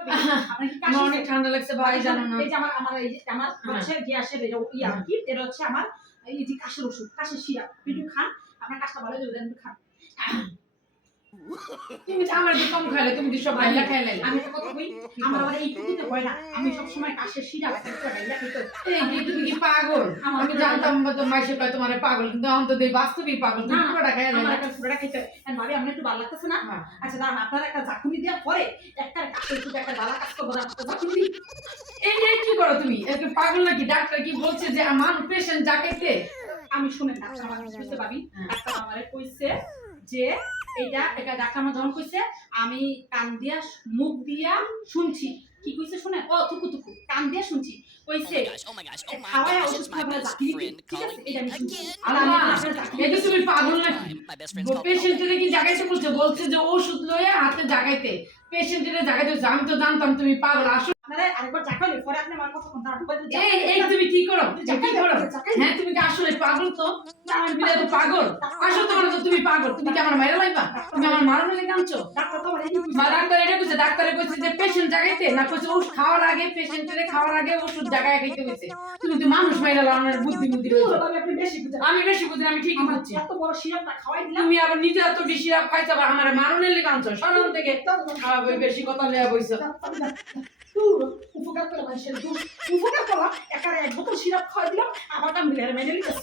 আপনার কি কাশি? অনেক ঠান্ডা লাগছে ভাই, জানো না? এই যে আমার হচ্ছে গ্যাসের ইয়া কি এটা হচ্ছে আমার এই যে কাশির ওষুধ, কাশির সিরাপ। একটু খান, আপনার কাশটা ভালো হয়ে যাবে, একটু খান। তুমি যে আমার কম খাইলে, তুমি সব ভাইলা খাইলে। আমি একটা কথা কই, আমার আবার এই টুকুতে হয় না। আমি সবসময় কাশির সিরাপ একটা ভাইলা খেতে। এই তুমি কি পাগল? আমি জানতাম তো মাইসে কয় তোমারে পাগল, কিন্তু এখন তো দেই বাস্তবিক পাগল। তুমি পুরোটা খাইলে। আমার একটা পুরোটা খেতে। ভাবি আমার একটু ভালো লাগতেছে না? আচ্ছা দাঁড়ান, আপনারা একটা জাকুনি দেওয়ার পরে একটা কাশির ওষুধ একটা ভালো কাজ করবো না, জাকুনি দিই। এই কি করো তুমি? একটু পাগল নাকি? ডাক্তার কি বলছে যে আমার পেশেন্ট জাগাইতে? আমি শুনেন ডাক্তার আমার বুঝতে পারি, ডাক্তার আমারে কইছে যে এটা ডাক্তার আমার যখন কইছে আমি কান দিয়া মুখ দিয়া শুনছি। কি কইছে শুনেন? ও থুকু থুকু কান দিয়া শুনছি। কইছে খাওয়ায় ওষুধ খাবে জাকিরি, ঠিক আছে? এটা আমি শুনছি। আল্লাহ, এটা তুমি পাগল নাকি? পেশেন্টের কি জাগাইতে বলছে? বলছে যে ওষুধ লইয়া হাতে জাগাইতে। পেশেন্টের জাগাইতে আমি তো জানতাম তুমি পাগল। আসলে আপনারা আরেকবার জাকালে পরে আপনি আমার কথা শুনতে হবে। এই তুমি কি করো? কি করো? হ্যাঁ, তুমি কি আসলে পাগল? তো আমি বিলে তো পাগল। আসলে তোমার তো তুমি পাগল। তুমি কি আমার মাইরা লাইবা? তুমি আমার মারানো লেগে আনছো? ডাক্তার তো বলে ডাক্তার এটা কইছে, ডাক্তারে কইছে যে পেশেন্ট জাগাইতে না, কইছে ওষুধ খাওয়ার আগে, পেশেন্টের খাওয়ার আগে ওষুধ জাগায় খাইতে কইছে। তুমি তো মানুষ মাইরা লানোর বুদ্ধি রইছো। আপনি বেশি বুঝেন। আমি বেশি বুঝি, আমি ঠিকই বুঝছি। এত বড় সিরাপটা খাওয়াই দিলাম। তুমি আবার নিজে এত বেশি রাত খাইছো, আবার আমার মারানো লেগে আনছো। সরম থেকে বেশি কথা লইয়া বইছো। উপকার করে মানুষের উপকার করা একারে এক বোতল সিরাপ খাওয়াই দিলাম, আমার কাম মেরে নিতেছে।